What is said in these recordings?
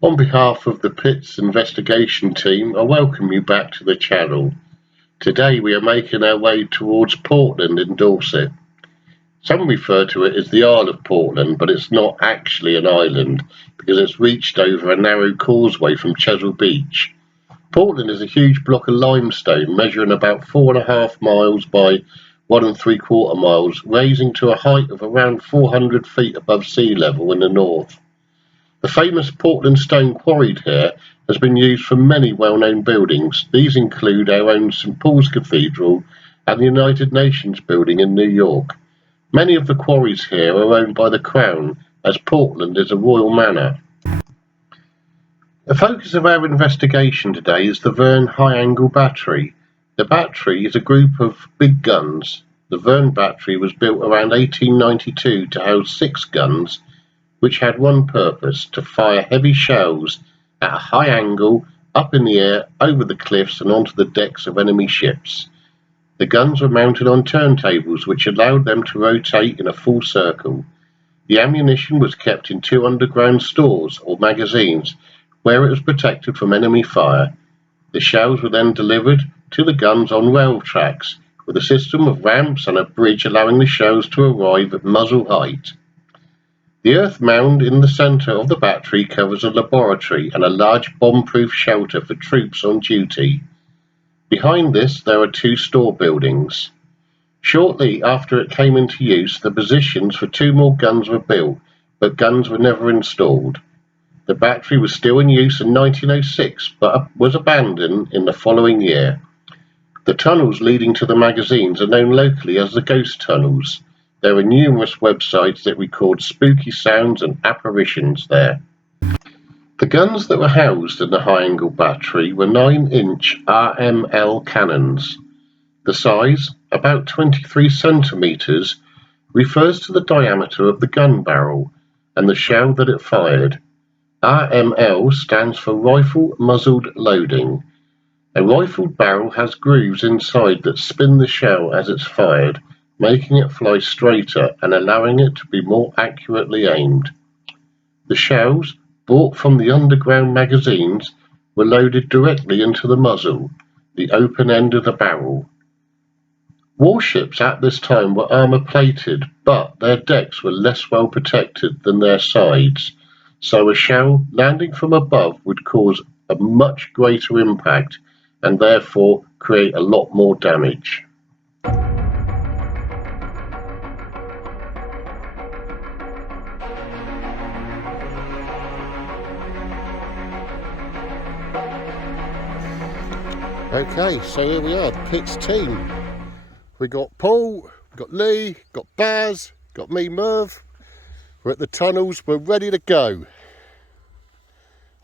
On behalf of the Pits investigation team, I welcome you back to the channel. Today we are making our way towards Portland in Dorset. Some refer to it as the Isle of Portland, but it's not actually an island because it's reached over a narrow causeway from Chesil Beach. Portland is a huge block of limestone measuring about 4.5 miles by 1¾ miles, raising to a height of around 400 feet above sea level in the north. The famous Portland stone quarried here has been used for many well-known buildings. These include our own St Paul's Cathedral and the United Nations building in New York. Many of the quarries here are owned by the Crown, as Portland is a royal manor. The focus of our investigation today is the Verne high-angle battery. The battery is a group of big guns. The Verne battery was built around 1892 to house 6 guns, which had one purpose: to fire heavy shells at a high angle up in the air over the cliffs and onto the decks of enemy ships. The guns were mounted on turntables which allowed them to rotate in a full circle. The ammunition was kept in 2 underground stores or magazines where it was protected from enemy fire. The shells were then delivered to the guns on rail tracks with a system of ramps and a bridge allowing the shells to arrive at muzzle height. The earth mound in the centre of the battery covers a laboratory and a large bomb-proof shelter for troops on duty. Behind this there are 2 store buildings. Shortly after it came into use, the positions for 2 more guns were built, but guns were never installed. The battery was still in use in 1906, but was abandoned in the following year. The tunnels leading to the magazines are known locally as the ghost tunnels. There are numerous websites that record spooky sounds and apparitions there. The guns that were housed in the high-angle battery were 9-inch RML cannons. The size, about 23 centimeters, refers to the diameter of the gun barrel and the shell that it fired. RML stands for Rifle Muzzled Loading. A rifled barrel has grooves inside that spin the shell as it's fired, making it fly straighter and allowing it to be more accurately aimed. The shells, bought from the underground magazines, were loaded directly into the muzzle, the open end of the barrel. Warships at this time were armour-plated, but their decks were less well protected than their sides, so a shell landing from above would cause a much greater impact and therefore create a lot more damage. Okay, so here we are, the Pits team. We got Paul, we got Lee, got Baz, got me, Merv. We're at the tunnels, we're ready to go,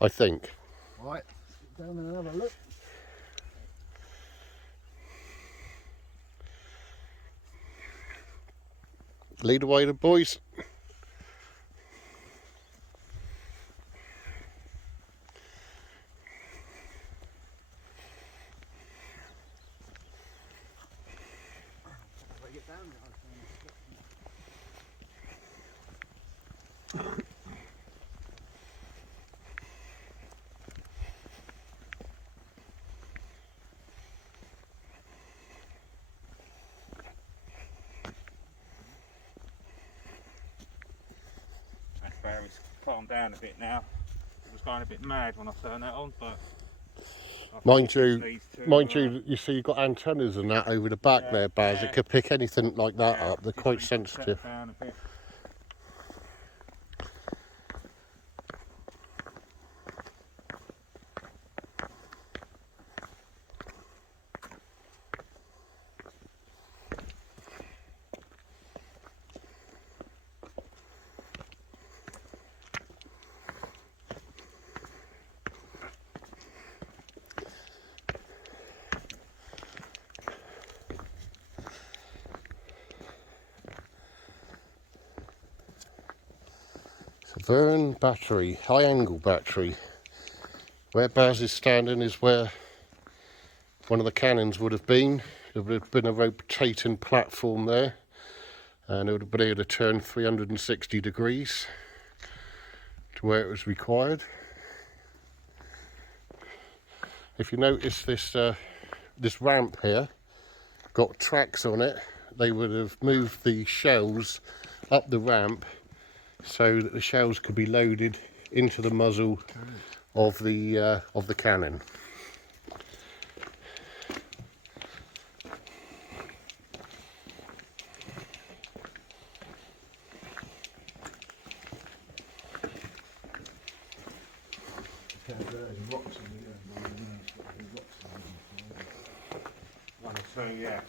I think. Right, let's get down and have a look. Lead away the boys. It's calmed down a bit now. It was going a bit mad when I turned that on, but Mind you, you see you've got antennas and that over the back there, Baz. yeah. It could pick anything like that up. They're just quite need to sensitive. settle down a bit. Verne battery, high angle battery. Where Baz is standing is where one of the cannons would have been. There would have been a rotating platform there, and it would have been able to turn 360 degrees to where it was required. If you notice this ramp here got tracks on it, they would have moved the shells up the ramp so that the shells could be loaded into the muzzle of the cannon. One or two, yeah.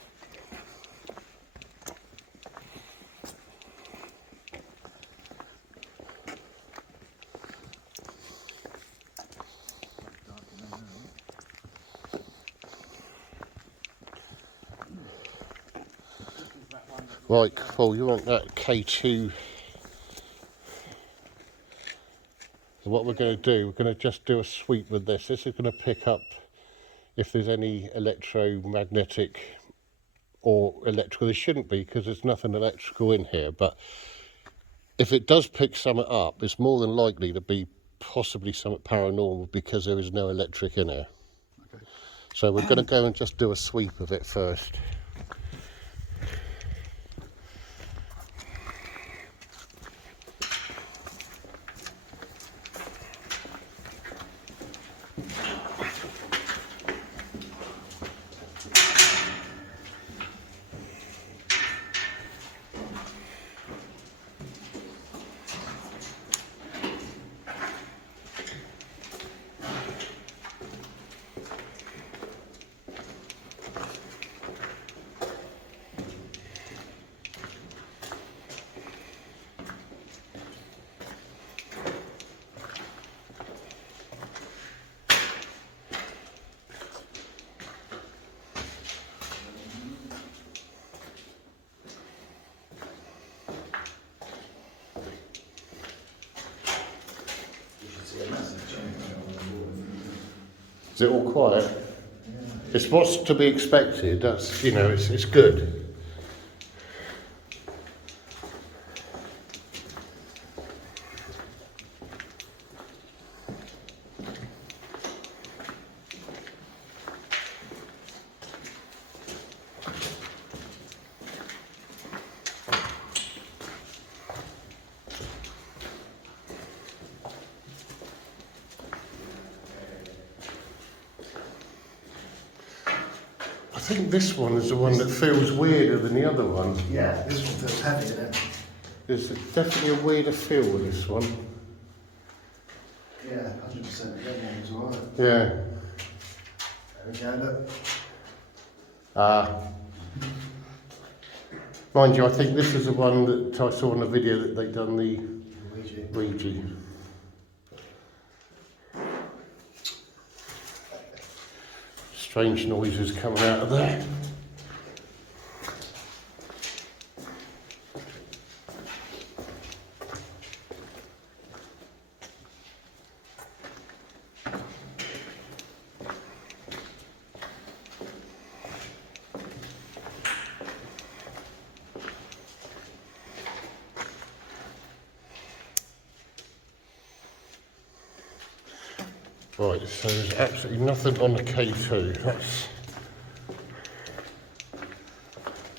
Right, Paul, you want that K2? So what we're going to do, we're going to just do a sweep with this. This is going to pick up if there's any electromagnetic or electrical. There shouldn't be because there's nothing electrical in here, but if it does pick something up, it's more than likely to be possibly something paranormal because there is no electric in here. Okay. So we're going to go and just do a sweep of it first. Is it all quiet? Yeah. It's what's to be expected. That's, you know, it's good. I think this one is the one that feels weirder than the other one. Yeah, this one feels heavy, isn't it? There's definitely a weirder feel with this one. Yeah, 100%. That one was alright. Yeah. There we go, look. Mind you, I think this is the one that I saw in the video that they'd done the Ouija. Strange noises coming out of there. Right, so there's absolutely nothing on the K2.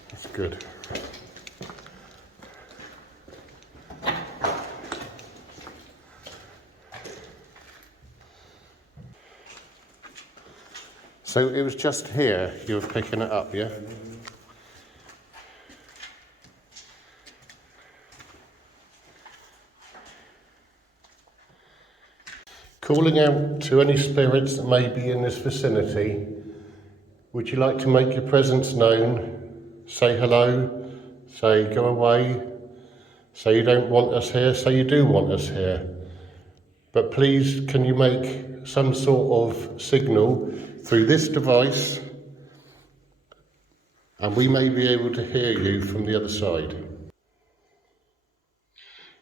That's good. So it was just here you were picking it up, yeah? Calling out to any spirits that may be in this vicinity, would you like to make your presence known? Say hello, say go away, say you don't want us here, say you do want us here. But please, can you make some sort of signal through this device, and we may be able to hear you from the other side.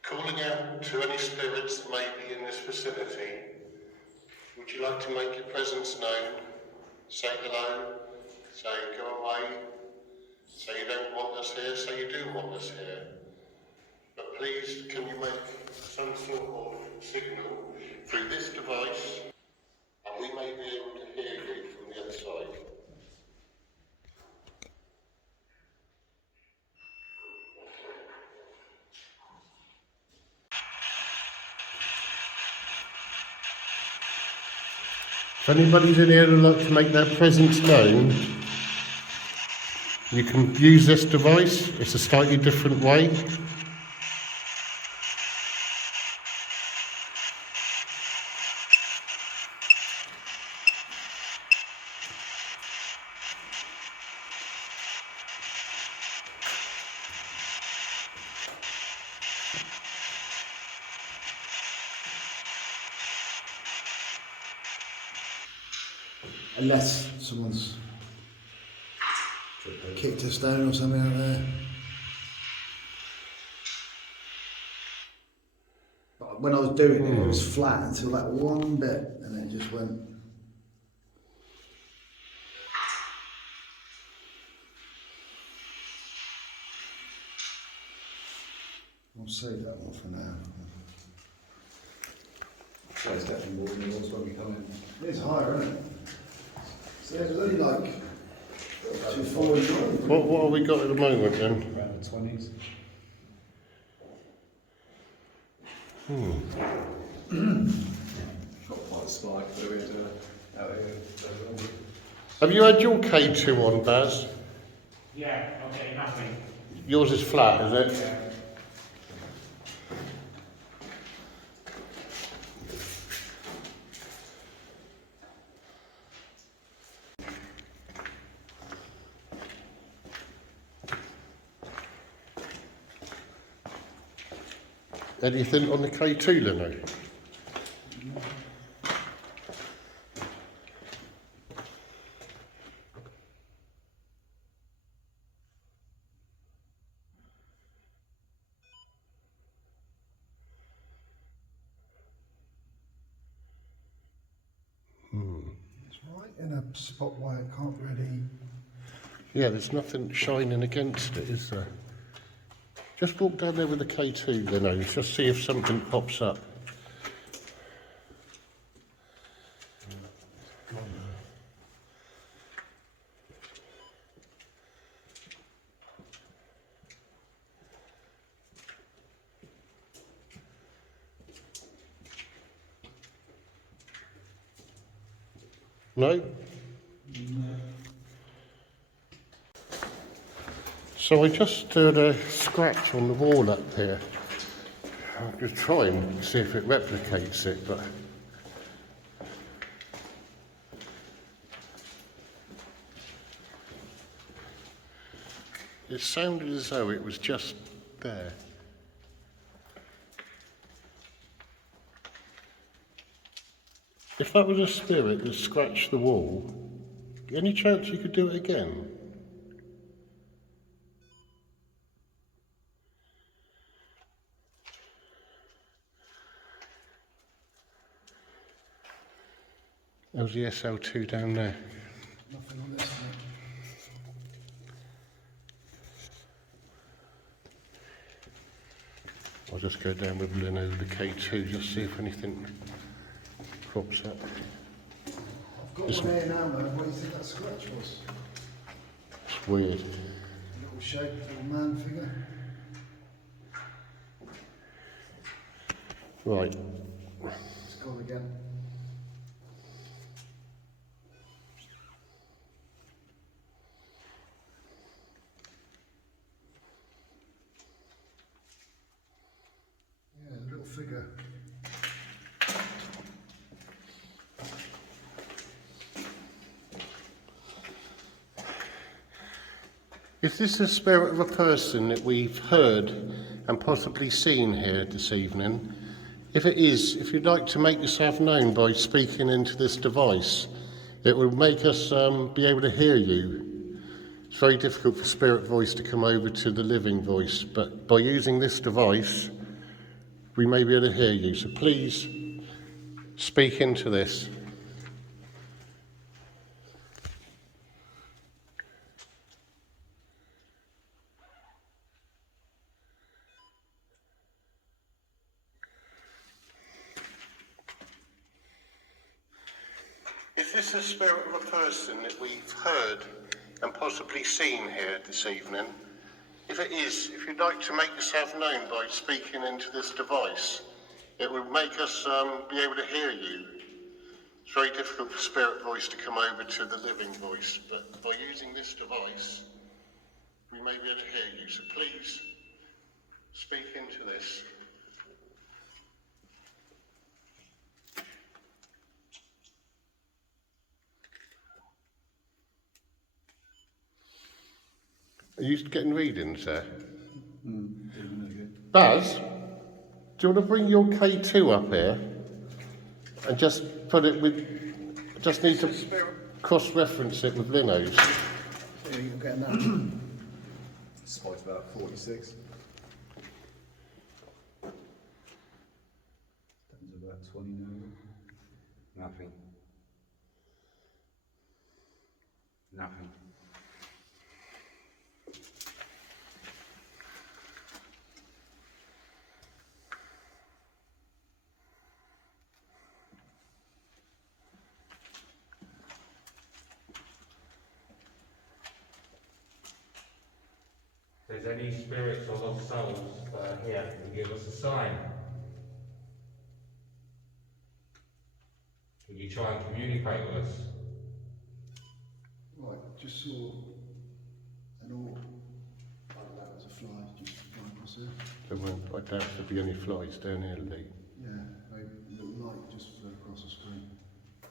Calling out to any spirits that may be in this vicinity, would you like to make your presence known? Say hello, say go away, say you don't want us here, say you do want us here. But please, can you make some sort of signal through this device, and we may be able to hear you from the other side. If anybody's in here who'd like to make their presence known, you can use this device. It's a slightly different way. Unless someone's kicked a stone or something out there. But when I was doing it, it was flat until that one bit, and it just went. I'll save that one for now. So it's definitely more than it was when we come in. It's higher, isn't it? So it's only like 240. What have we got at the moment then? Around the 20s. Got quite a spike through it out here. Have you had your K2 on, Baz? Yeah, okay, nothing. Yours is flat, is it? Yeah. Anything on the K2, Leno? It's right in a spot where it can't really. Yeah, there's nothing shining against it, is there? Just walk down there with the K2, Leno, just see if something pops up. No? So I just did a scratch on the wall up here. I'm just trying to see if it replicates it, but it sounded as though it was just there. If that was a spirit that scratched the wall, any chance you could do it again? There was the SL2 down there. Nothing on this one. I'll just go down with Leno with the K2, just see if anything crops up. I've got This one here now, man. What do you think that scratch was? It's weird. Little shaped little man figure. Right. It's gone again. Yeah, a little figure. Is this the spirit of a person that we've heard and possibly seen here this evening? If it is, if you'd like to make yourself known by speaking into this device, it will make us be able to hear you. It's very difficult for spirit voice to come over to the living voice, but by using this device, we may be able to hear you. So please speak into this. this the spirit of a person that we've heard and possibly seen here this evening? If it is, if you'd like to make yourself known by speaking into this device, it will make us be able to hear you. It's very difficult for spirit voice to come over to the living voice, but by using this device, we may be able to hear you. So please, speak into this. Are you getting readings there? Baz, do you want to bring your K2 up here and just put it with, just need to cross-reference it with Lino's. So you're getting that. Spike's about 46. Stands about 20 now. Nothing. Nothing. If there's any spirits or lost souls that are here, can you give us a sign? Can you try and communicate with us? Right, just saw an orb. Like that was a fly just flying across here. There won't, I doubt there'll be any flies down here, Lee. Yeah, a little light just flew across the screen.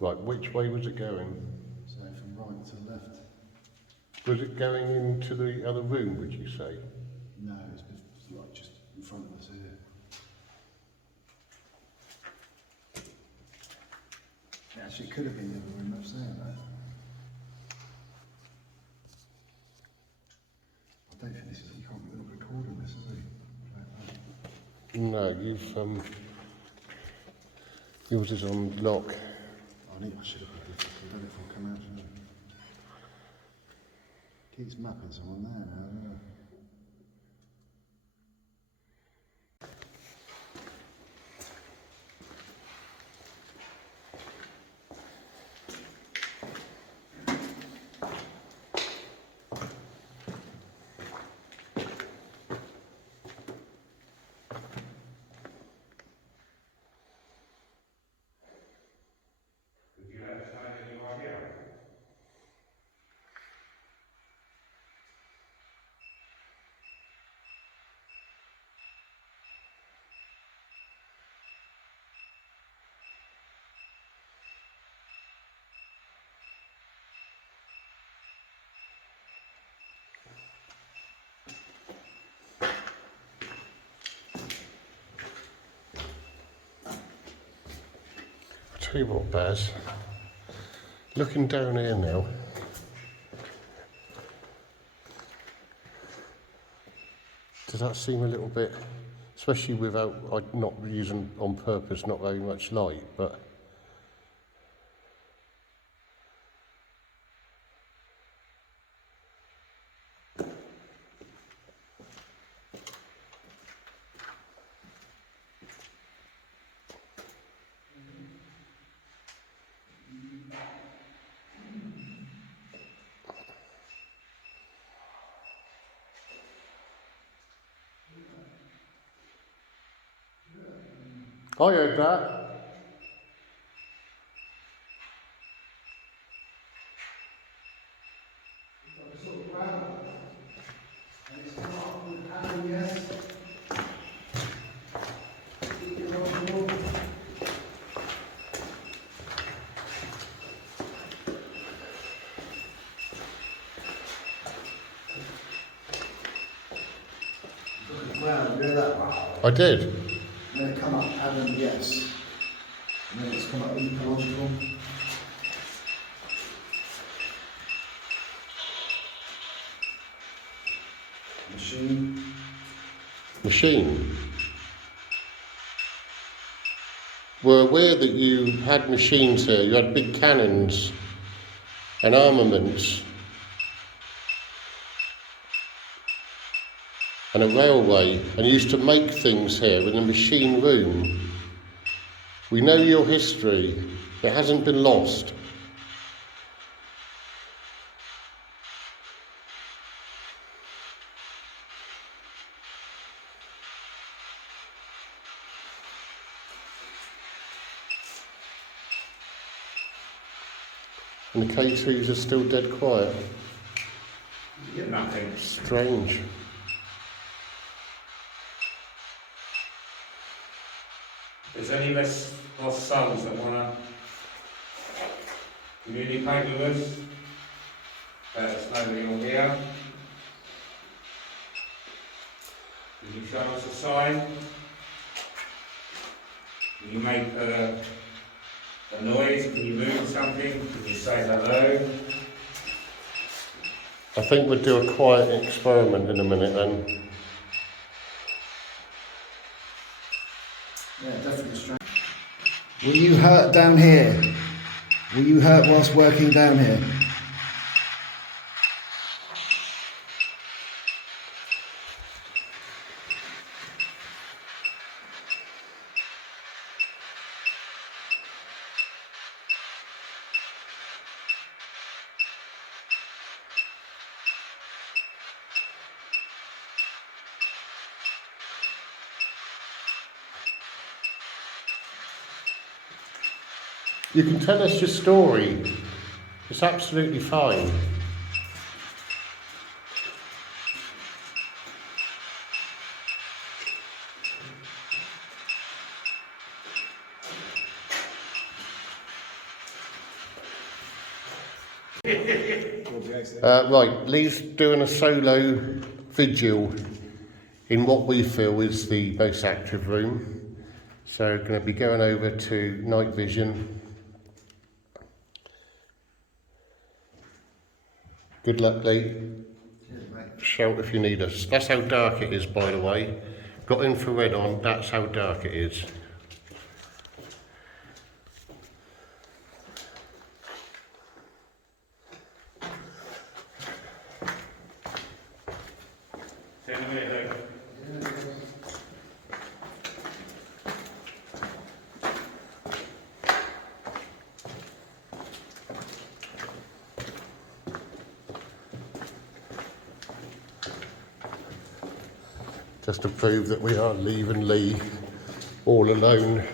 Right, which way was it going? So from right to left. Was it going into the other room, would you say? No, it's like just in front of us here. Actually, it could have been the other room upstairs, though. I don't think this is, you can't record on this, is it? No, yours is on lock. I should have put this, I don't know if I'll come out tonight. Keeps mapping someone there now, doesn't it? Could you let us know that you are here? I'll tell you what, Baz, looking down here now, does that seem a little bit, especially without, not using on purpose, not very much light, but I heard that. Well, you hear that? I did. And then it come up Adam yes. And then it's come up ecological. Machine. We're aware that you had machines here, you had big cannons and armaments and a railway, and you used to make things here in the machine room. We know your history, it hasn't been lost. And the K2s are still dead quiet. Nothing. Strange. There's any lost souls that want to communicate with us, let us know that you're here. Can you show us a sign? Can you make a noise? Can you move something? Can you say hello? I think we'll do a quiet experiment in a minute then. Yeah, definitely strange. Were you hurt down here? Were you hurt whilst working down here? You can tell us your story. It's absolutely fine. Right, Lee's doing a solo vigil in what we feel is the most active room. So going to be going over to night vision. Good luck, Lee. Shout if you need us. That's how dark it is, by the way. Got infrared on, that's how dark it is. Just to prove that we are leaving Lee all alone.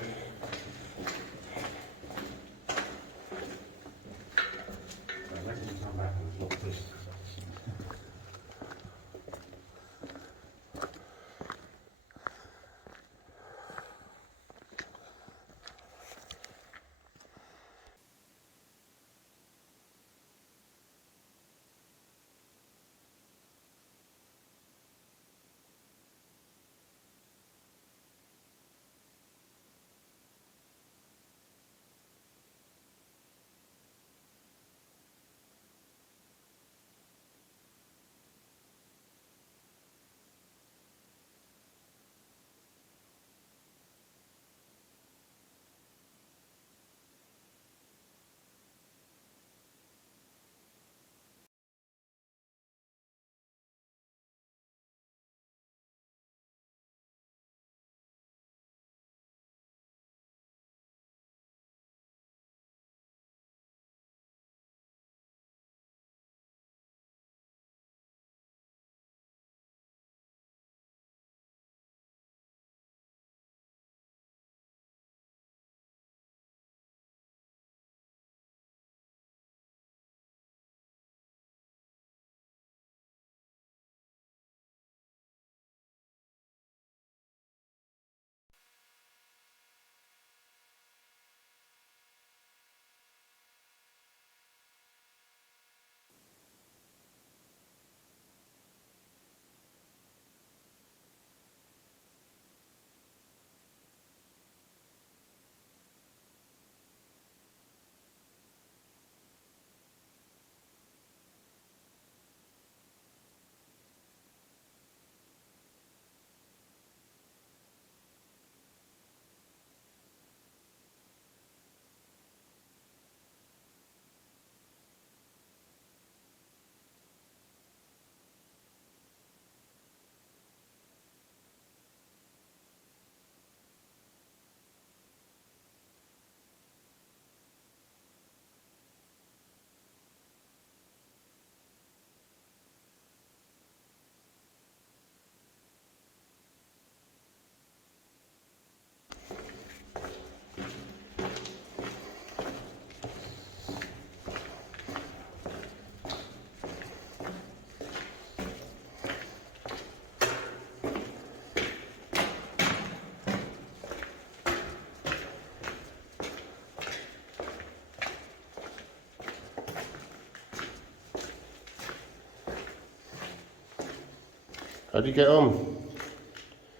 How'd you get on?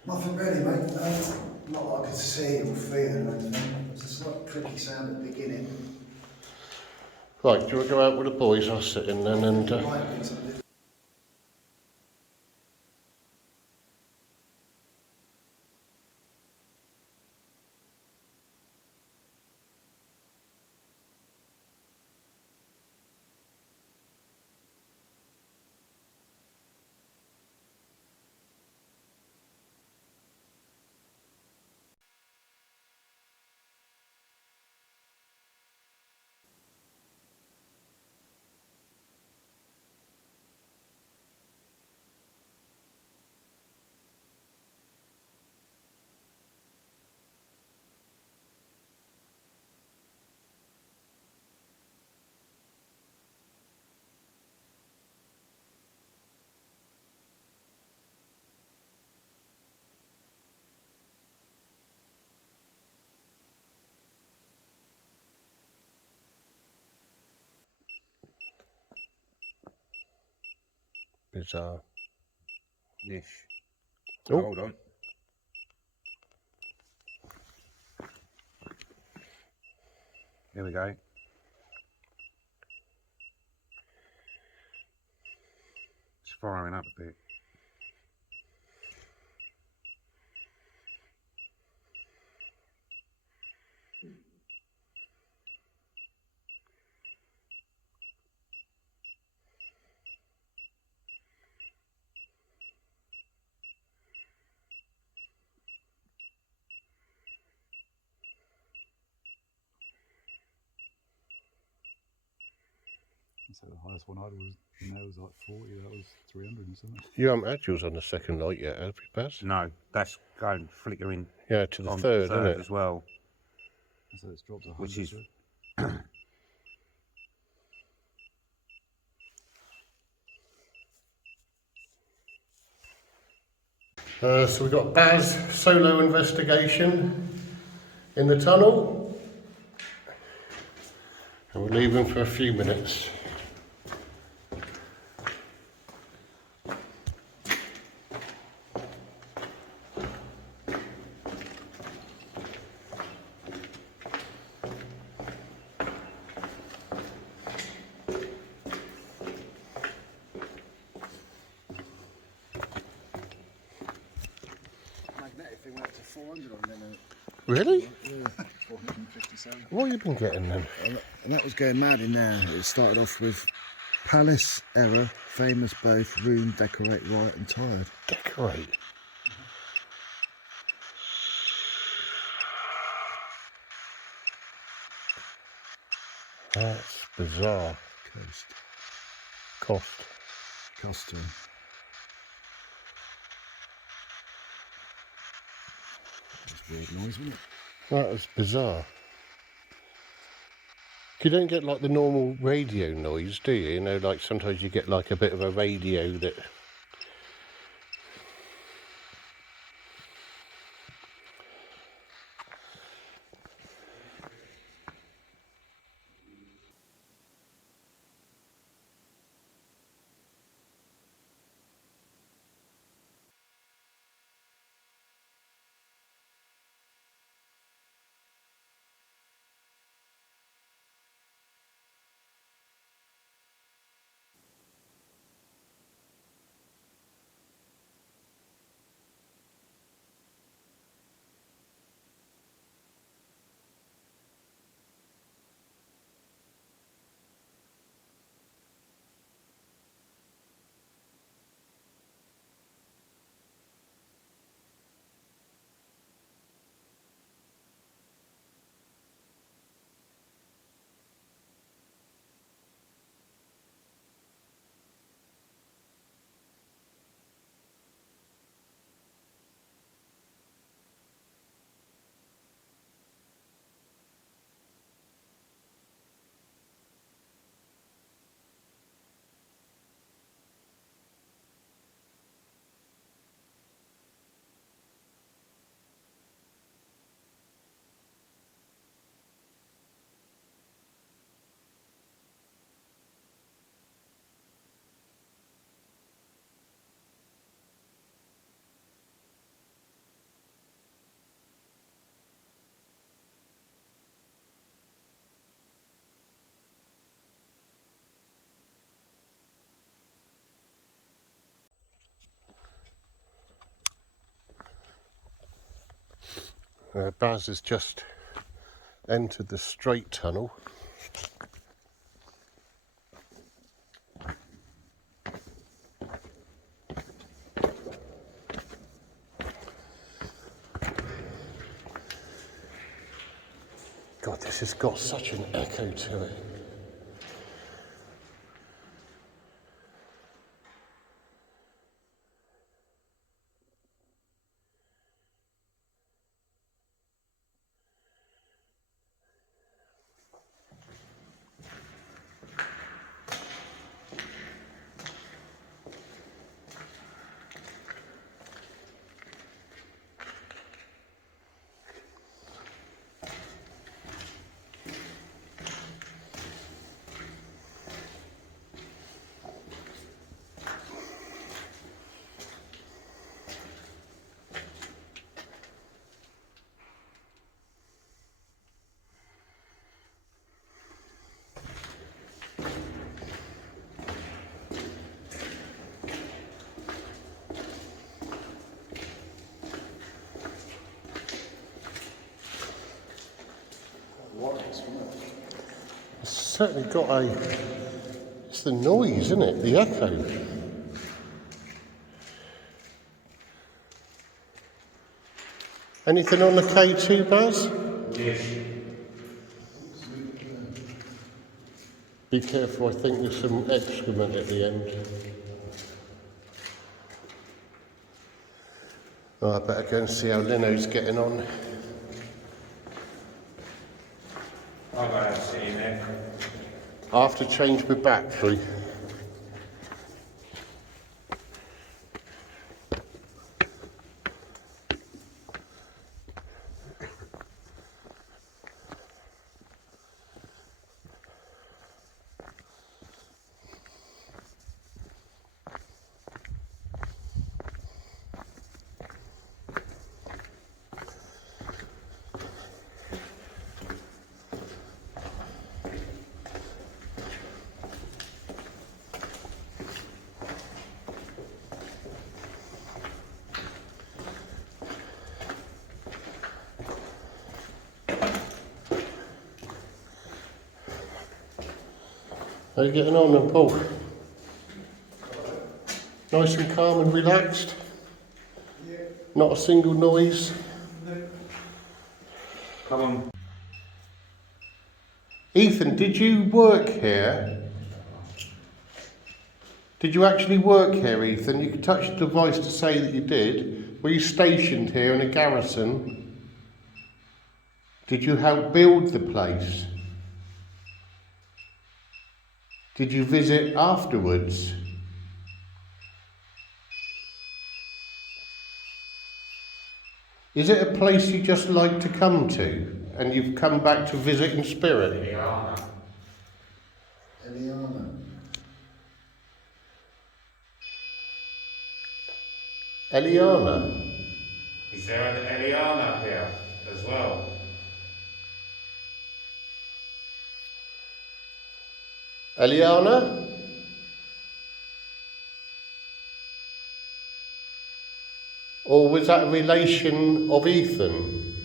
Nothing really, mate. Not that I could see or feel or anything. It was a slight tricky sound at the beginning. Right, do you want to go out with the boys? I'll sit in then and... It might have been something. Bizarre. Ish. Oh. Hold on. Here we go. It's firing up a bit. So the highest one I had was, that was like 40, that was 300 and something. You haven't had yours on the second light yet, have you, Baz? No, that's going flickering Yeah, to the on third, third isn't it? as well. So it's dropped 100. Which is- so. So we've got Baz solo investigation in the tunnel. And we'll leave him for a few minutes. Magnetic thing went up to 400 on them. Really? Yeah. 457. What have you been getting then? And that was going mad in there. It started off with Palace, Error, Famous Both, Room, Decorate, Right and Tired. Decorate. That's bizarre. Coast. Cost. Custom. That's a weird noise, wasn't it? That is bizarre. You don't get like the normal radio noise, do you? You know, like sometimes you get like a bit of a radio that... Baz has just entered the straight tunnel. God, this has got such an echo to it. It's certainly got it's the noise, isn't it? The echo. Anything on the K2, Baz? Yes. Be careful, I think there's some excrement at the end. Oh, I better go and see how Lino's getting on. I'll go and see you there. I have to change my battery. How are you getting on then, Paul? Nice and calm and relaxed? Yeah. Not a single noise? No. Come on. Ethan, did you work here? Did you actually work here, Ethan? You could touch the device to say that you did. Were you stationed here in a garrison? Did you help build the place? Did you visit afterwards? Is it a place you just like to come to and you've come back to visit in spirit? Eliana. Eliana. Eliana? Is there an Eliana here as well? Eliana? Or was that a relation of Ethan?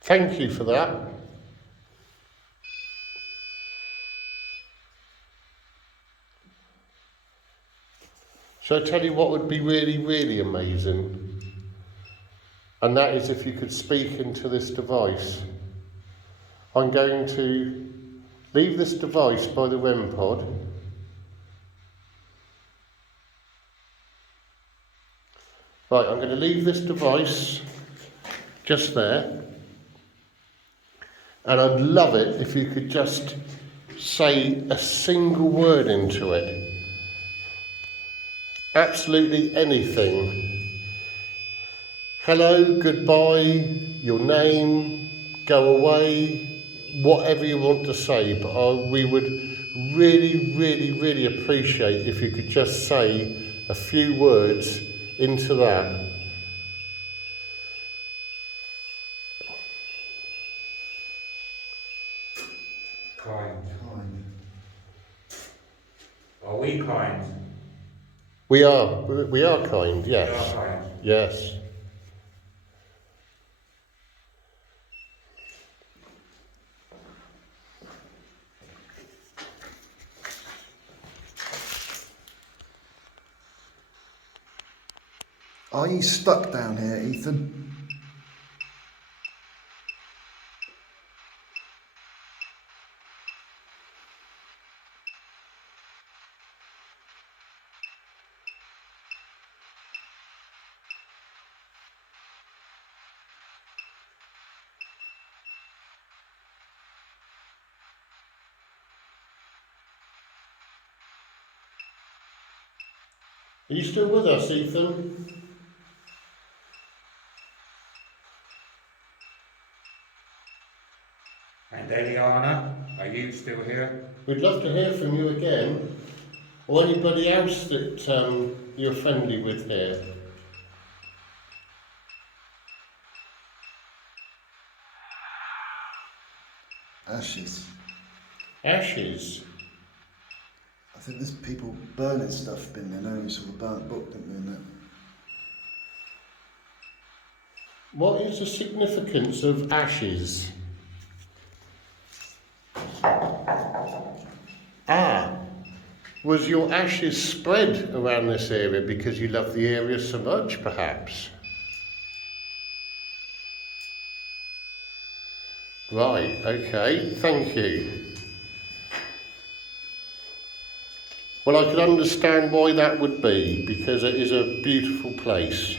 Thank you for that. So I tell you what would be really, really amazing, and that is if you could speak into this device. I'm going to leave this device by the Rempod. Right, I'm going to leave this device just there, and I'd love it if you could just say a single word into it. Absolutely anything. Hello, goodbye, your name, go away, whatever you want to say, but we would really, really, really appreciate if you could just say a few words into that. Kind. Kind. Are we kind? We are kind, yes. You are kind. Yes. Are you stuck down here, Ethan? Are you still with us, Ethan? And Eliana, are you still here? We'd love to hear from you again, or anybody else that you're friendly with here. Ashes. Ashes. I think there's people burning stuff in there. No, we saw a burnt book, didn't we, in that? What is the significance of ashes? Ah, was your ashes spread around this area because you love the area so much, perhaps? Right, okay, thank you. Well, I can understand why that would be, because it is a beautiful place.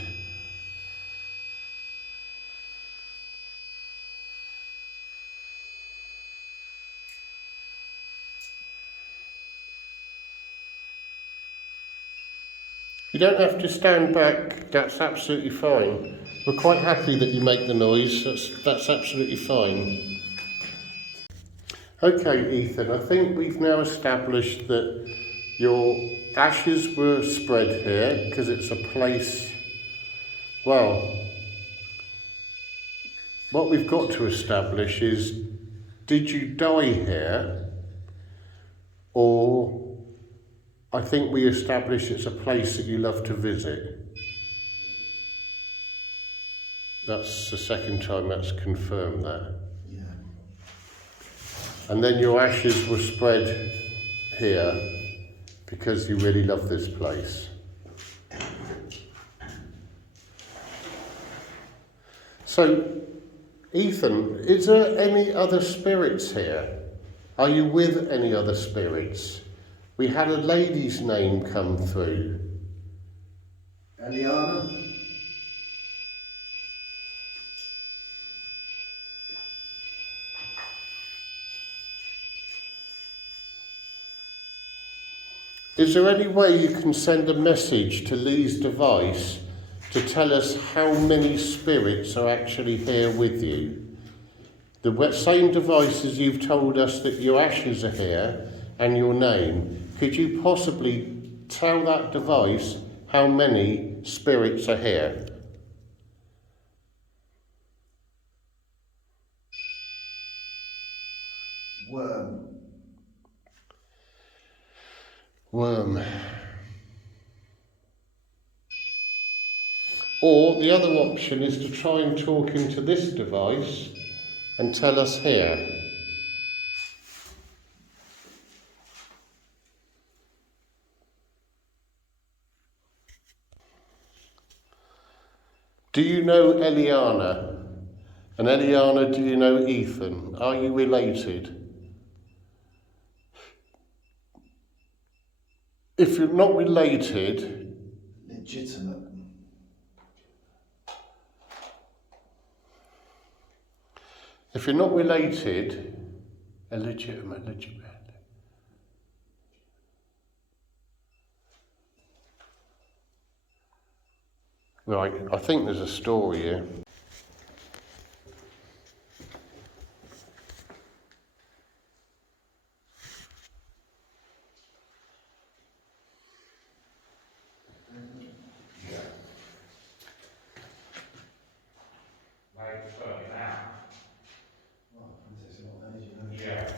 You don't have to stand back, that's absolutely fine. We're quite happy that you make the noise, that's absolutely fine. Okay, Ethan, I think we've now established that your ashes were spread here because it's a place, well, what we've got to establish is, did you die here, or I think we established it's a place that you love to visit. That's the second time that's confirmed that. Yeah. And then your ashes were spread here because you really love this place. So, Ethan, is there any other spirits here? Are you with any other spirits? We had a lady's name come through. Eliana? Is there any way you can send a message to Lee's device to tell us how many spirits are actually here with you? The same device as you've told us that your ashes are here and your name. Could you possibly tell that device how many spirits are here? Worm. Or the other option is to try and talk into this device and tell us here. Do you know Eliana? And Eliana, do you know Ethan? Are you related? If you're not related, Legitimate. if you're not related, illegitimate. Right, I think there's a story here. Like, it out. Yeah.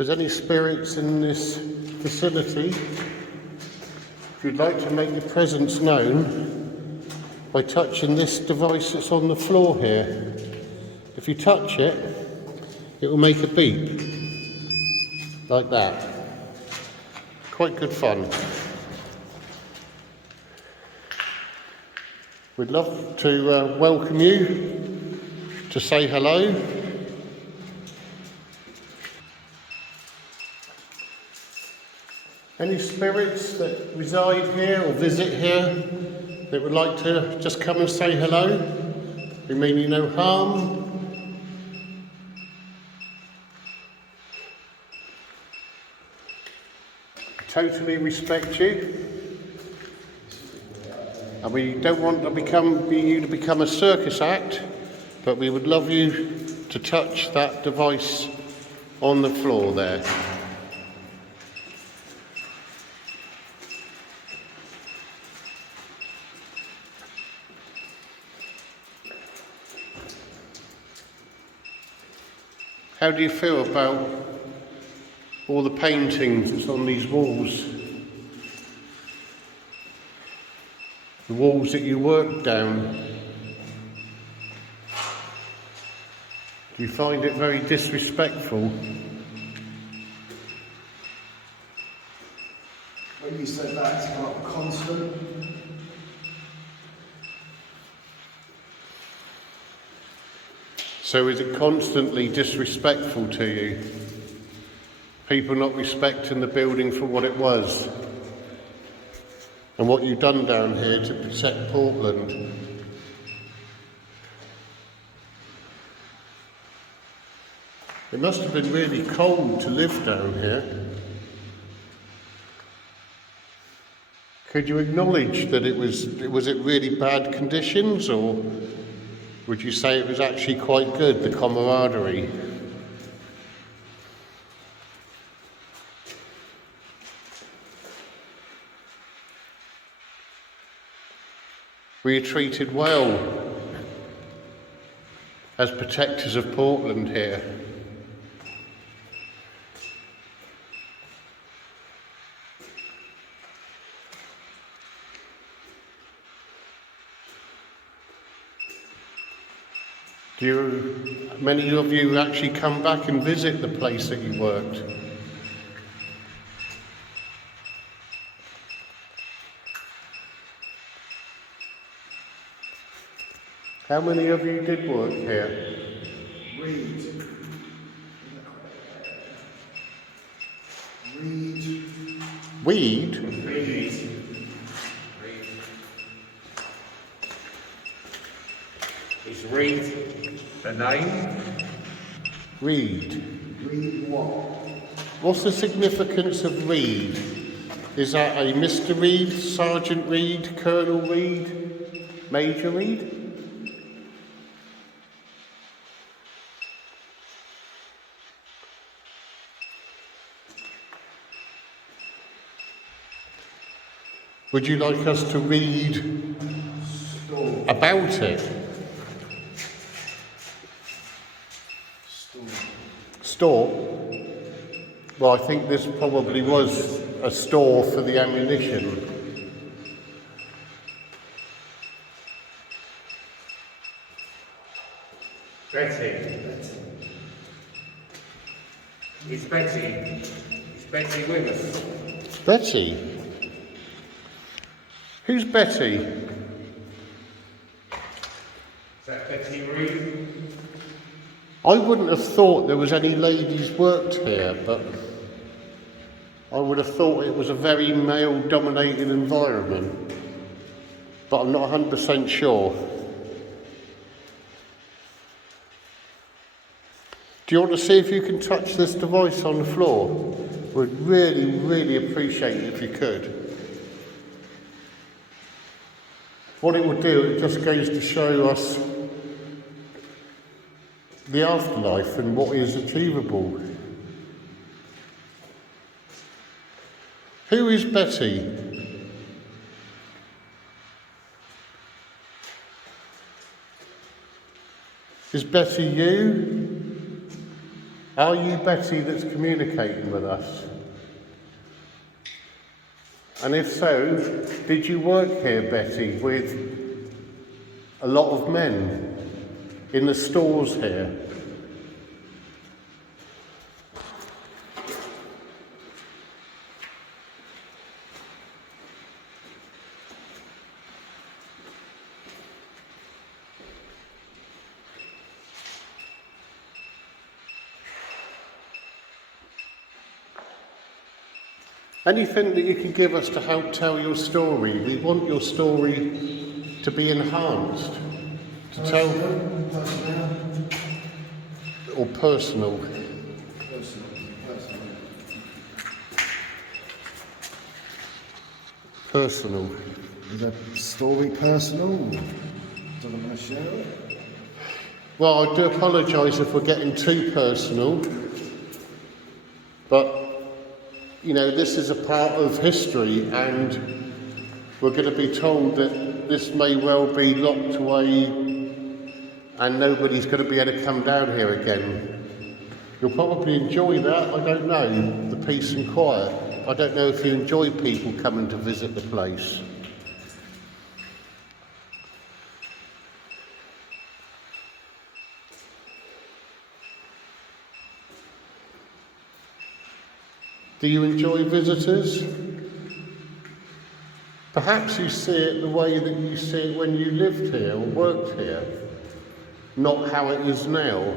there's any spirits in this vicinity, if you'd like to make your presence known by touching this device that's on the floor here. If you touch it, it will make a beep, like that. Quite good fun. We'd love to welcome you to say hello. Any spirits that reside here or visit here that would like to just come and say hello? We mean you no harm. Totally respect you. And we don't want you to become a circus act, but we would love you to touch that device on the floor there. How do you feel about all the paintings that's on these walls? The walls that you work down. Do you find it very disrespectful? When you said that, it's not constant. So is it constantly disrespectful to you? People not respecting the building for what it was? And what you've done down here to protect Portland? It must have been really cold to live down here. Could you acknowledge that it was really bad conditions, or would you say it was actually quite good, the camaraderie? Were you treated well as protectors of Portland here? Many of you actually come back and visit the place that you worked? How many of you did work here? Read. Weed? Is Reed the name? Reed. Read what? What's the significance of Reed? Is that a Mr. Reed, Sergeant Reed, Colonel Reed, Major Reed? Would you like us to read about it? Store? Well, I think this probably was a store for the ammunition. Betty. Is Betty with us? Betty? Who's Betty? Is that Betty Reed? I wouldn't have thought there was any ladies worked here, but I would have thought it was a very male-dominated environment. But I'm not 100% sure. Do you want to see if you can touch this device on the floor? We'd really, really appreciate it if you could. What it will do, it just goes to show us the afterlife and what is achievable. Who is Betty? Is Betty you? Are you Betty that's communicating with us? And if so, did you work here, Betty, with a lot of men in the stores here? Anything that you can give us to help tell your story? We want your story to be enhanced, to tell, or personal. Personal. Is that story personal? Doesn't want to share it? Well, I do apologise if we're getting too personal, but you know, this is a part of history, and we're going to be told that this may well be locked away and nobody's going to be able to come down here again. You'll probably enjoy that, I don't know, the peace and quiet. I don't know if you enjoy people coming to visit the place. Do you enjoy visitors? Perhaps you see it the way that you see it when you lived here or worked here, not how it is now.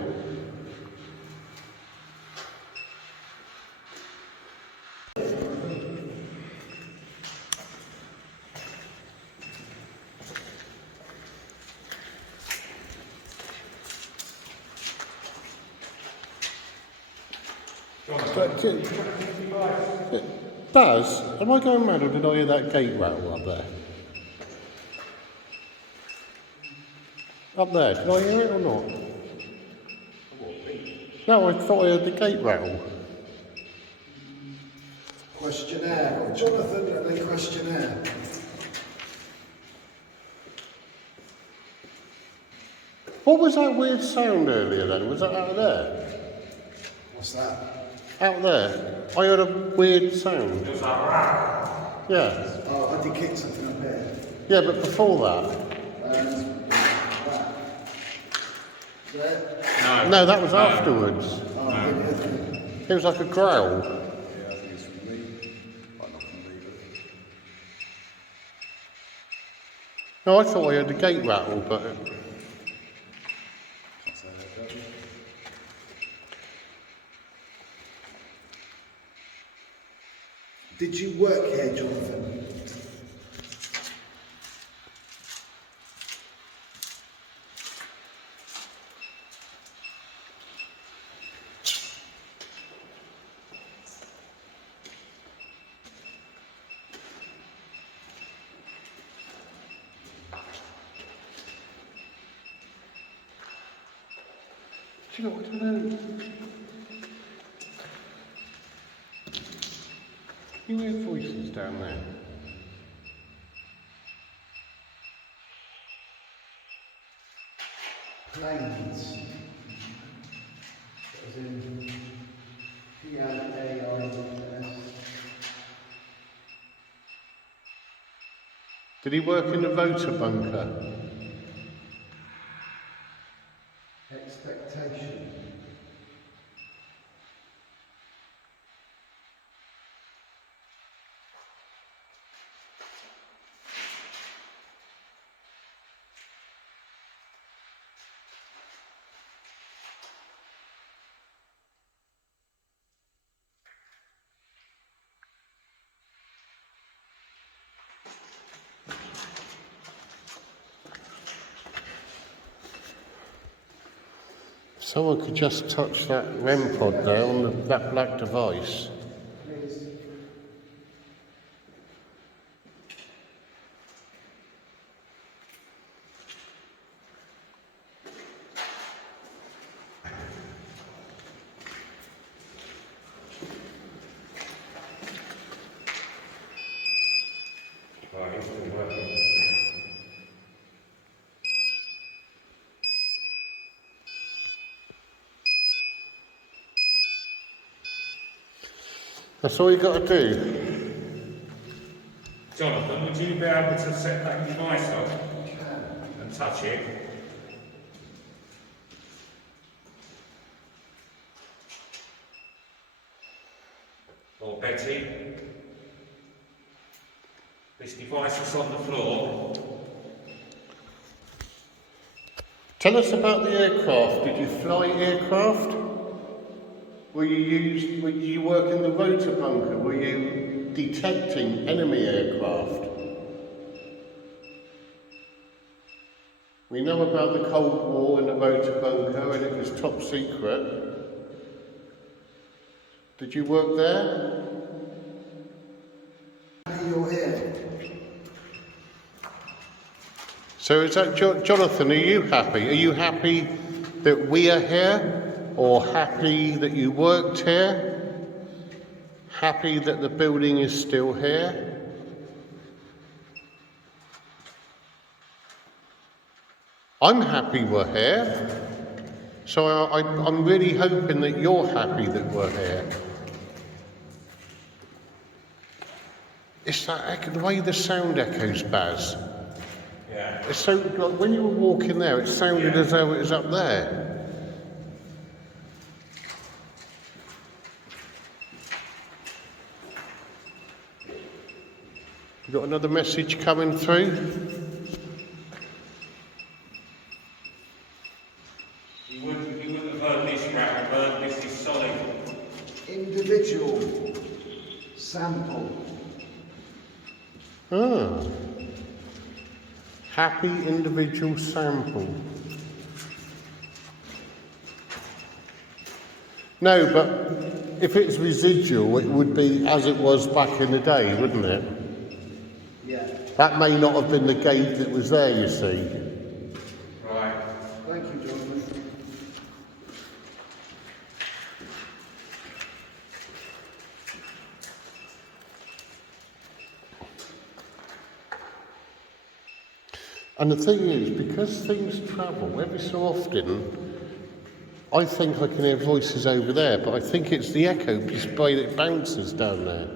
Buzz, am I going mad or did I hear that gate rattle up there? Up there, did I hear it or not? No, I thought I heard the gate rattle. Questionnaire. Got Jonathan and then questionnaire. What was that weird sound earlier then? Was that out there? What's that? Out there. I heard a weird sound. Yeah. Oh, I did kick something up there. Yeah, but before that. That. No, that was afterwards. Oh, no. It was like a growl. Yeah, I think it's from me. Might not from me, but... No, I thought I heard the gate rattle, but... Can't say that, can you? Did you work here, Jonathan? Do you know what I don't know? You hear voices down there? Planes. As in P-L-A-I-N-S. Did he work in the voter bunker? Expectation. Someone could just touch that Rempod there on that black device. Right, it's all working. That's all you got to do. Jonathan, would you be able to set that device up and touch it? Or Betty, this device is on the floor. Tell us about the aircraft. Did you fly aircraft? Were you work in the rotor bunker? Were you detecting enemy aircraft? We know about the Cold War and the rotor bunker, and it was top secret. Did you work there? You're here. So is that Jonathan? Are you happy? Are you happy that we are here? Or happy that you worked here? Happy that the building is still here? I'm happy we're here. So I'm really hoping that you're happy that we're here. It's that the way the sound echoes, Baz. Yeah. It's so, like, when you were walking there, it sounded as though it was up there. You got another message coming through? You wouldn't have heard this rattle, but this is solid. Individual sample. Ah. Happy individual sample. No, but if it's residual, it would be as it was back in the day, wouldn't it? Yeah. That may not have been the gate that was there, you see. Right. Thank you, Jonathan. And the thing is, because things travel every so often, I think I can hear voices over there, but I think it's the echo display that bounces down there.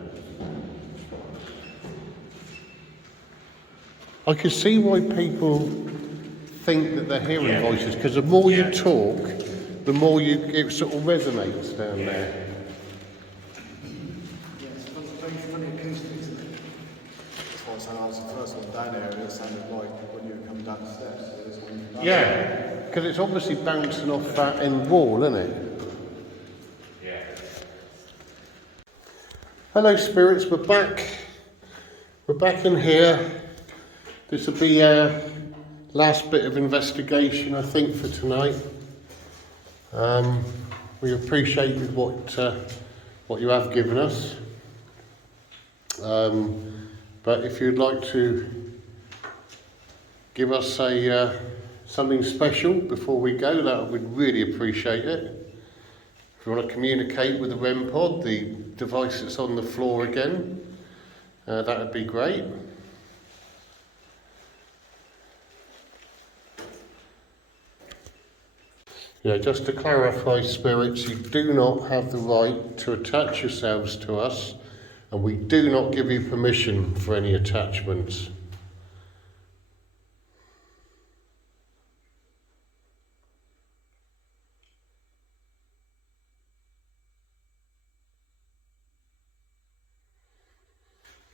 I can see why people think that they're hearing voices, because the more you talk, the more it sort of resonates down there. Yeah, it's funny acoustics, isn't it? That's why I said I was the first one down there, and it sounded like when you were coming down the steps. It was when you Yeah, because it's obviously bouncing off that end wall, isn't it? Yeah. Hello spirits, we're back. We're back in here. This will be our last bit of investigation, I think, for tonight. We appreciate what you have given us. But if you'd like to give us something special before we go, that we'd really appreciate it. If you want to communicate with the Rempod, the device that's on the floor again, that would be great. Yeah, just to clarify, spirits, you do not have the right to attach yourselves to us, and we do not give you permission for any attachments.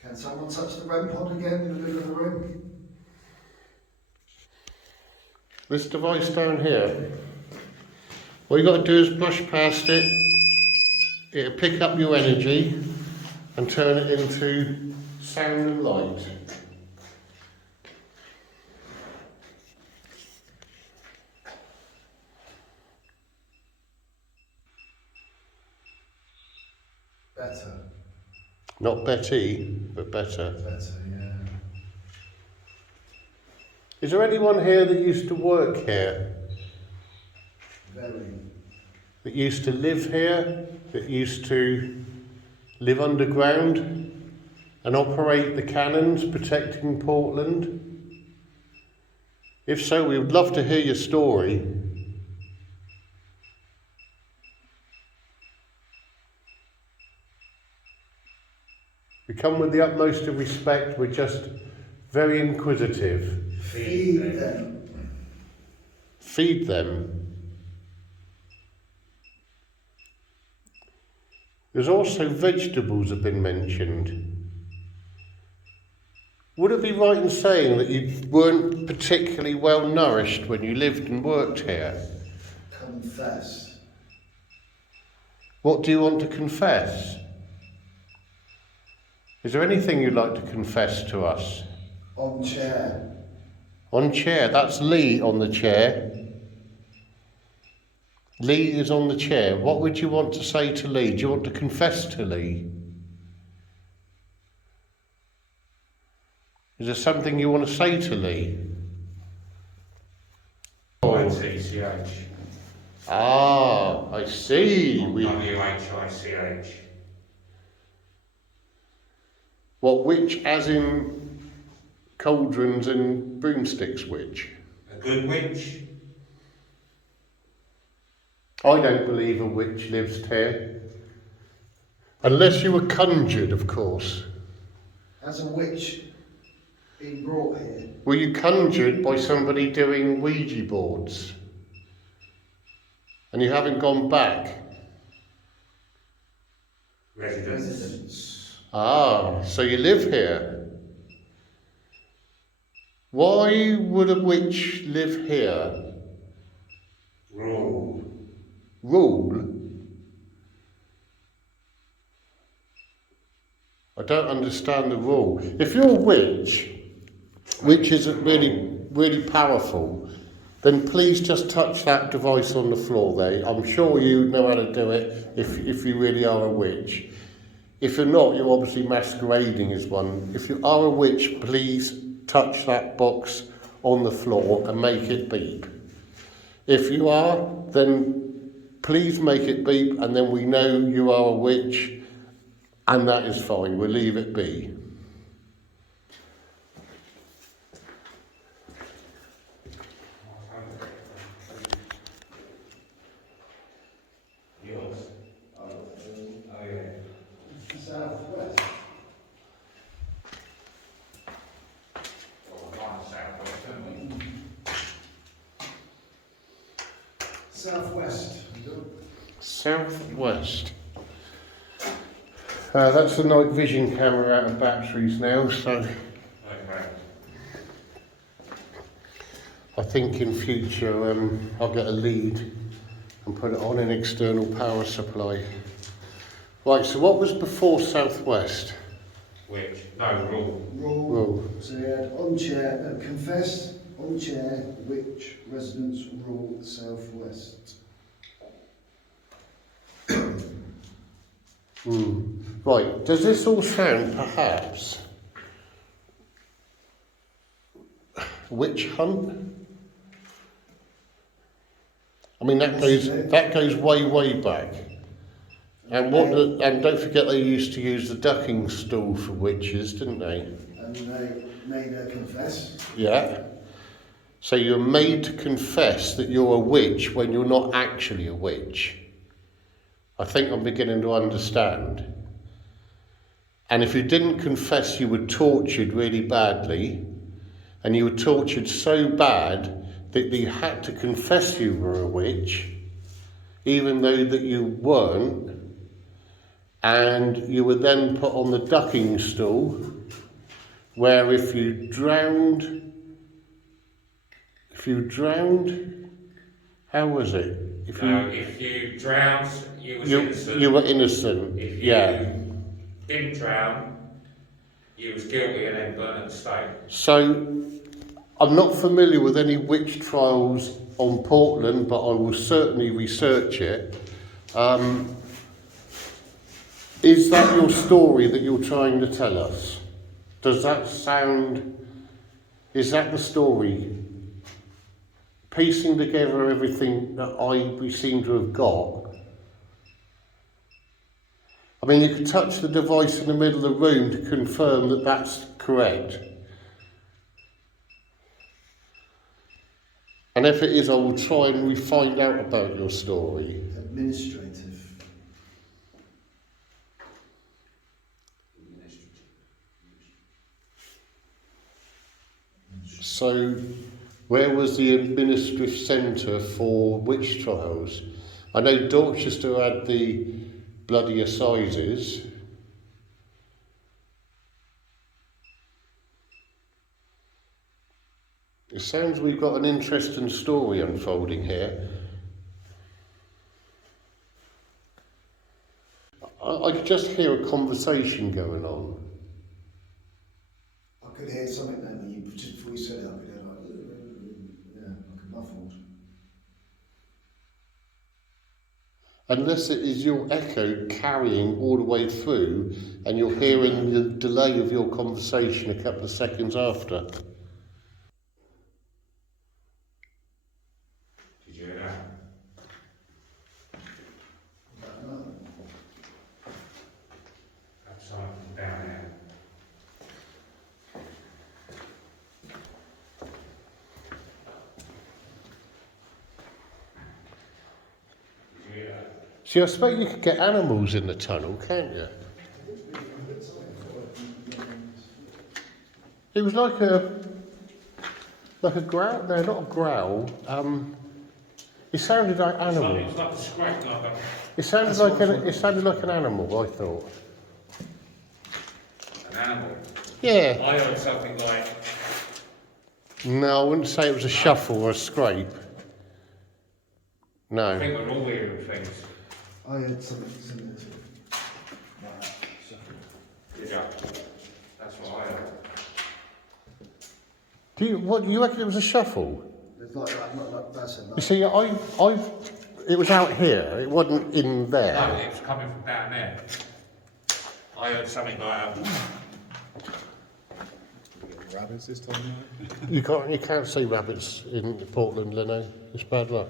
Can someone touch the Rempod again in the middle of the room? This device down here, all you got to do is brush past it, it'll pick up your energy and turn it into sound and light. Better. Not Betty, but better. Better, yeah. Is there anyone here that used to work here? Very. That used to live here? That used to live underground and operate the cannons protecting Portland? If so, we would love to hear your story. We come with the utmost of respect, we're just very inquisitive. Feed them. Feed them. There's also vegetables have been mentioned. Would it be right in saying that you weren't particularly well nourished when you lived and worked here? Confess. What do you want to confess? Is there anything you'd like to confess to us? On chair. On chair, that's Lee on the chair. Lee is on the chair. What would you want to say to Lee? Do you want to confess to Lee? Is there something you want to say to Lee? W-I-T-C-H. Ah, I see. W-H-I-C-H. What, witch as in cauldrons and broomsticks witch? A good witch? I don't believe a witch lives here. Unless you were conjured, of course. Has a witch been brought here? Were you conjured by somebody doing Ouija boards? And you haven't gone back? Residence. Ah, so you live here. Why would a witch live here? Rule. Rule? I don't understand the rule. If you're a witch, which isn't really powerful, then please just touch that device on the floor there. I'm sure you know how to do it if you really are a witch. If you're not, you're obviously masquerading as one. If you are a witch, please touch that box on the floor and make it beep. If you are, then please make it beep, and then we know you are a witch, and that is fine. We'll leave it be. Yours? Oh yeah. Southwest. Well, mine's southwest, don't we? Southwest. Southwest. That's the night vision camera out of batteries now, so Okay. I think in future I'll get a lead and put it on an external power supply. Right, so what was before Southwest? Which? No, rule. Rule. So you had on chair, confess, on chair, witch, residence, rule, southwest. Right, does this all sound perhaps witch hunt? I mean that goes way back. And and don't forget they used to use the ducking stool for witches, didn't they? And they made her confess. Yeah. So you're made to confess that you're a witch when you're not actually a witch. I think I'm beginning to understand. And if you didn't confess, you were tortured really badly, and you were tortured so bad that you had to confess you were a witch, even though that you weren't, and you were then put on the ducking stool, where if you drowned, how was it? If you drowned, you was innocent. You were innocent, If yeah. didn't drown, you was guilty and then burnt at the stake. So, I'm not familiar with any witch trials on Portland, but I will certainly research it. Is that your story that you're trying to tell us? Does that sound... Is that the story? Piecing together everything that we seem to have got. I mean, you could touch the device in the middle of the room to confirm that that's correct. And if it is, I will try and find out about your story. Administrative. So, where was the administrative centre for witch trials? I know Dorchester had the bloody assizes. It sounds we've got an interesting story unfolding here. I could just hear a conversation going on. I could hear something then when you, just before you said it, I could hear like, yeah, like a muffled. Unless it is your echo carrying all the way through and you're hearing the delay of your conversation a couple of seconds after. Did you hear that? That's something down there. Did you hear that? See, I suppose you could get animals in the tunnel, can't you? It was like a growl. No, not a growl. It sounded like animal. It's like a scratch, like a... It sounded like an animal. I thought. An animal. Yeah. I heard something like... No, I wouldn't say it was a shuffle or a scrape. I No. think we're all hearing things. I heard something similar to like that. Did you? That's what I heard. Do you reckon it was a shuffle? It's like that's it. You see, it was out here. It wasn't in No, there. it was coming from down there. I heard something like that. Rabbits this time of night? You can't see rabbits in Portland, Leno. It's bad luck.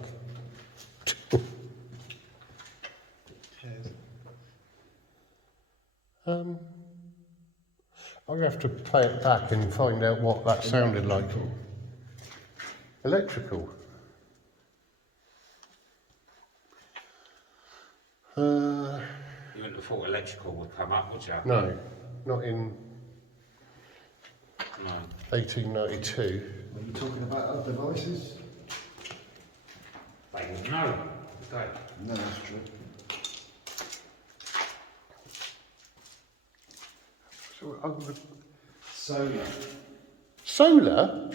I'll have to play it back and find out what that sounded like. Electrical. You wouldn't have thought electrical would come up, would you? No, not in No. 1892. Are you talking about other devices? They would know. Okay. No, that's true. Solar. Solar?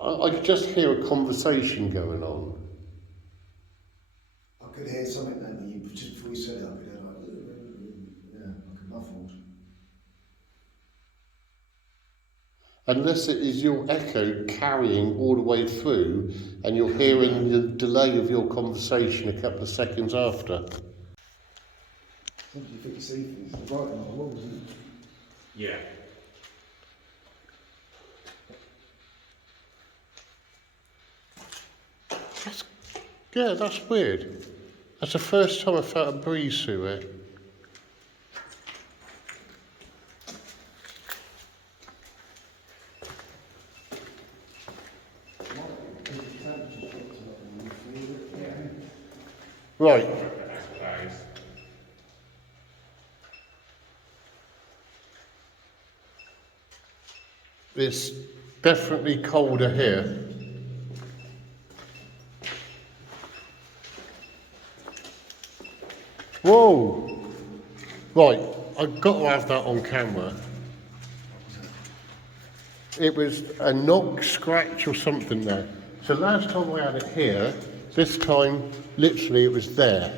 I could just hear a conversation going on. I could hear something then when you, just before you said it, I could hear like, yeah, like a muffled. Unless it is your echo carrying all the way through and you're hearing the delay of your conversation a couple of seconds after. Sometimes you think you see things, it's right on the walls, isn't it? Yeah. Yeah, that's weird. That's the first time I felt a breeze through it. Right. It's definitely colder here. Whoa! Right, I've got to have that on camera. It was a knock, scratch or something there. So last time I had it here, this time literally it was there.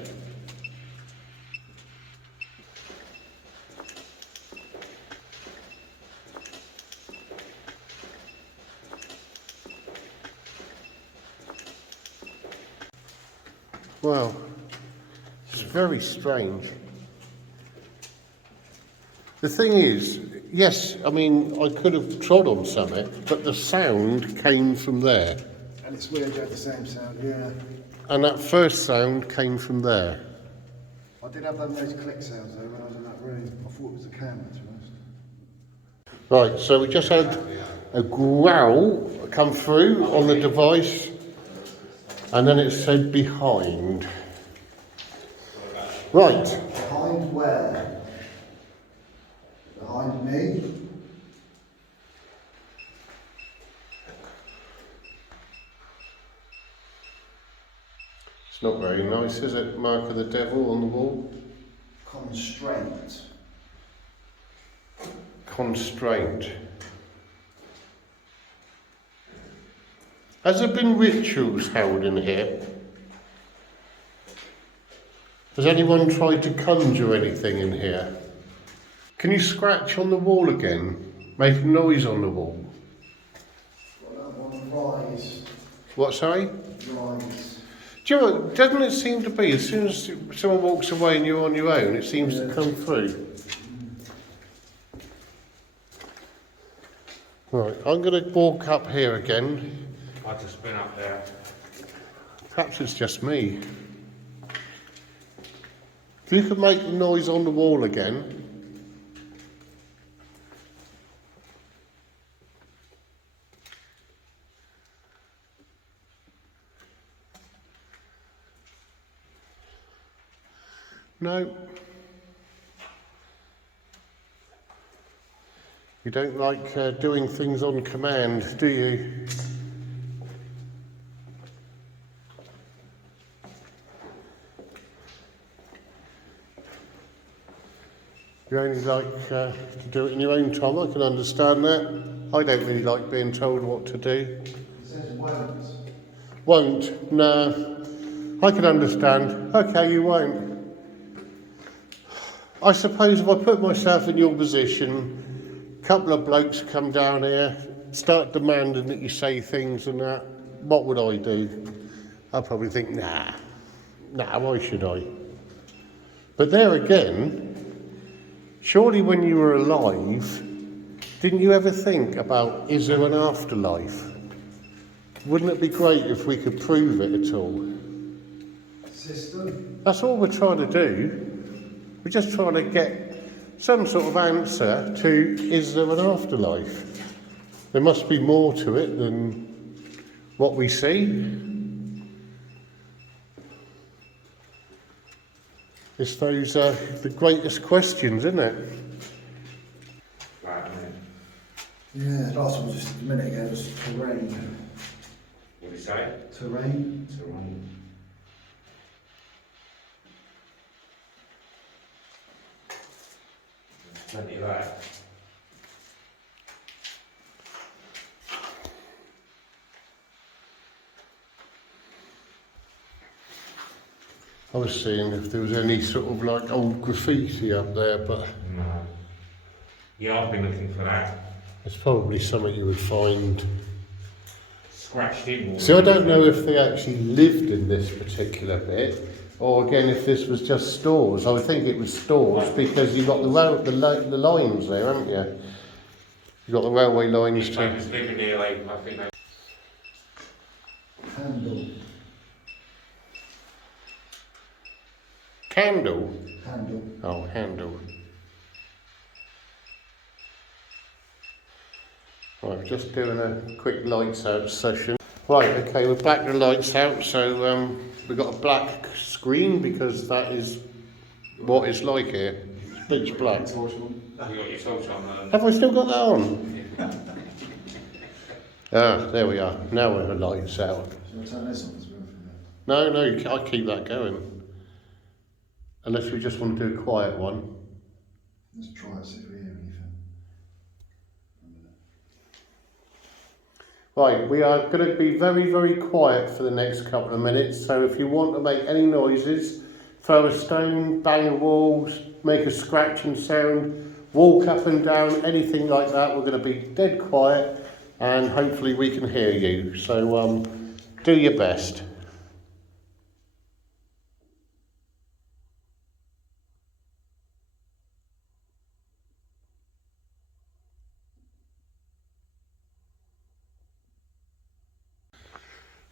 Wow, it's very strange. The thing is, yes, I mean, I could have trod on something, but the sound came from there. And it's weird you had the same sound, yeah. And that first sound came from there. I did have those click sounds though when I was in that room. I thought it was a camera, to be honest. Right, so we just had a growl come through on the device, and then it said behind. Right. Behind where? Behind me? Not very nice, is it? Mark of the devil on the wall. Constraint. Constraint. Has there been rituals held in here? Has anyone tried to conjure anything in here? Can you scratch on the wall again? Make a noise on the wall. Rise. What, sorry? Rise. Do you know what, doesn't it seem to be, as soon as someone walks away and you're on your own, it seems to come through? Right, I'm going to walk up here again. I just been up there. Perhaps it's just me. If you could make the noise on the wall again. No. You don't like doing things on command, do you? You only like to do it in your own time, I can understand that. I don't really like being told what to do. It says won't. Won't? No. I can understand. Okay, you won't. I suppose if I put myself in your position, a couple of blokes come down here, start demanding that you say things and that, what would I do? I'd probably think, nah, why should I? But there again, surely when you were alive, didn't you ever think about, is there an afterlife? Wouldn't it be great if we could prove it at all? System. That's all we're trying to do. We're just trying to get some sort of answer to, is there an afterlife? There must be more to it than what we see. It's those, the greatest questions, isn't it? Right, man. Yeah, the last one just a minute ago was terrain. What do you say? Terrain. Terrain. Plenty of that. I was seeing if there was any sort of like old graffiti up there, but No. Yeah, I've been looking for that. it's probably something you would find. Scratched in. See, I don't know if they actually lived in this particular bit, or again if this was just stores. I would think it was stores because you've got the lines there, haven't you? You've got the railway lines These to. papers living here, like, I think they... Handle. Candle? Handle. Oh, handle. Right, just doing a quick lights out session. Right, okay, we're back to lights out, so we've got a black screen because that is what it's like here. It's pitch black. You got your torch on. Have I still got that on? Ah, there we are. Now we're lights out. Shall I turn this on as well? No, I keep that going. Unless we just want to do a quiet one. Let's try it, see if we hear anything. Right, we are going to be very, very quiet for the next couple of minutes. So if you want to make any noises, throw a stone, bang a wall, make a scratching sound, walk up and down, anything like that, we're going to be dead quiet and hopefully we can hear you. So do your best.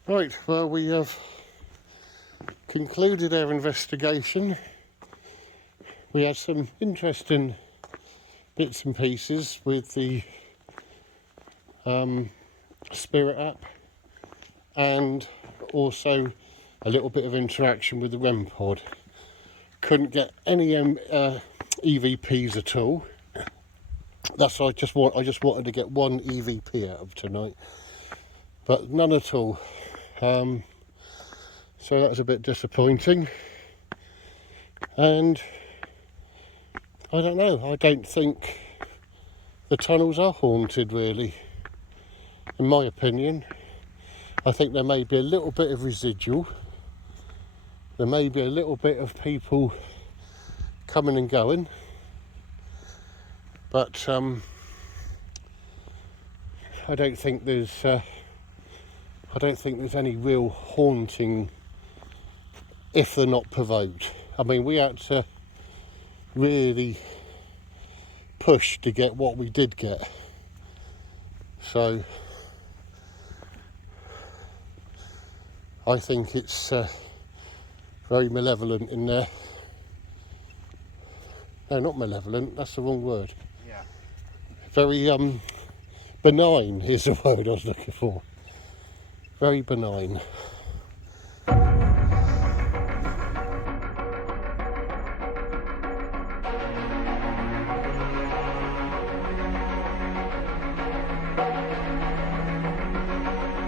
Right, well, we have concluded our investigation. We had some interesting bits and pieces with the Spirit app and also a little bit of interaction with the Rempod. Couldn't get any EVPs at all. That's what I just wanted to get one EVP out of tonight, but none at all. So that was a bit disappointing. And I don't know, I don't think the tunnels are haunted really, in my opinion. I think there may be a little bit of residual. There may be a little bit of people coming and going. But I don't think there's any real haunting if they're not provoked. I mean, we had to really push to get what we did get. So I think it's very malevolent in there. No, not malevolent, that's the wrong word. Yeah. Very benign is the word I was looking for. Very benign.